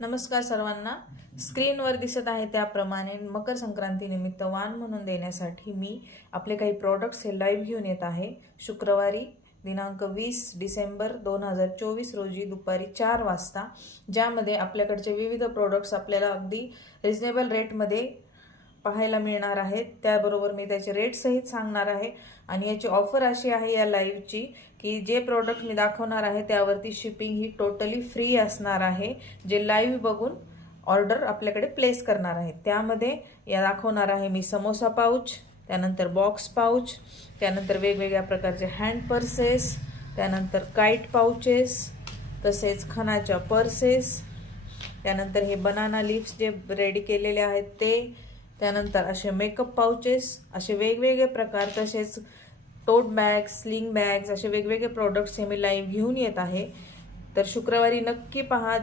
नमस्कार सर्वांना. स्क्रीनवर दिसत आहे त्याप्रमाणे मकर संक्रांती निमित्त वाण म्हणून देण्यासाठी मी आपले काही प्रोडक्ट्स हे लाईव्ह घेऊन येत आहे. शुक्रवारी दिनांक 20 डिसेंबर 2024 रोजी दुपारी 4 वाजता, ज्यामध्ये आपल्याकडचे विविध प्रोडक्ट्स आपल्याला अगदी रिजनेबल रेटमध्ये पाहायला मिळणार आहेत. त्याबरोबर मी त्याचे रेट सहित सांगणार आहे आणि याची ऑफर अशी आहे या लाईव्हची की जे प्रोडक्ट मी दाखवणार आहे त्यावरती शिपिंग ही टोटली फ्री असणार आहे. जे लाईव्ह बघून ऑर्डर आपल्याकडे प्लेस करणार आहे त्यामध्ये या दाखवणार आहे मी समोसा पाऊच, त्यानंतर बॉक्स पाऊच, त्यानंतर वेगवेगळ्या प्रकारचे हँड पर्सेस, त्यानंतर काईट पाउचेस, तसेच खणाच्या पर्सेस, त्यानंतर हे बनाना लीव्स जे रेडी केलेले आहेत ते, त्यानंतर असे मेकअप पाउचेस, असे वेगवेगळे प्रकार, तसेच टोट बॅग्स, स्लिंग बॅग्स, असे वेगवेगळे प्रोडक्ट्स हे मी लाईव्ह घेऊन येत आहे. तर शुक्रवारी नक्की पहा.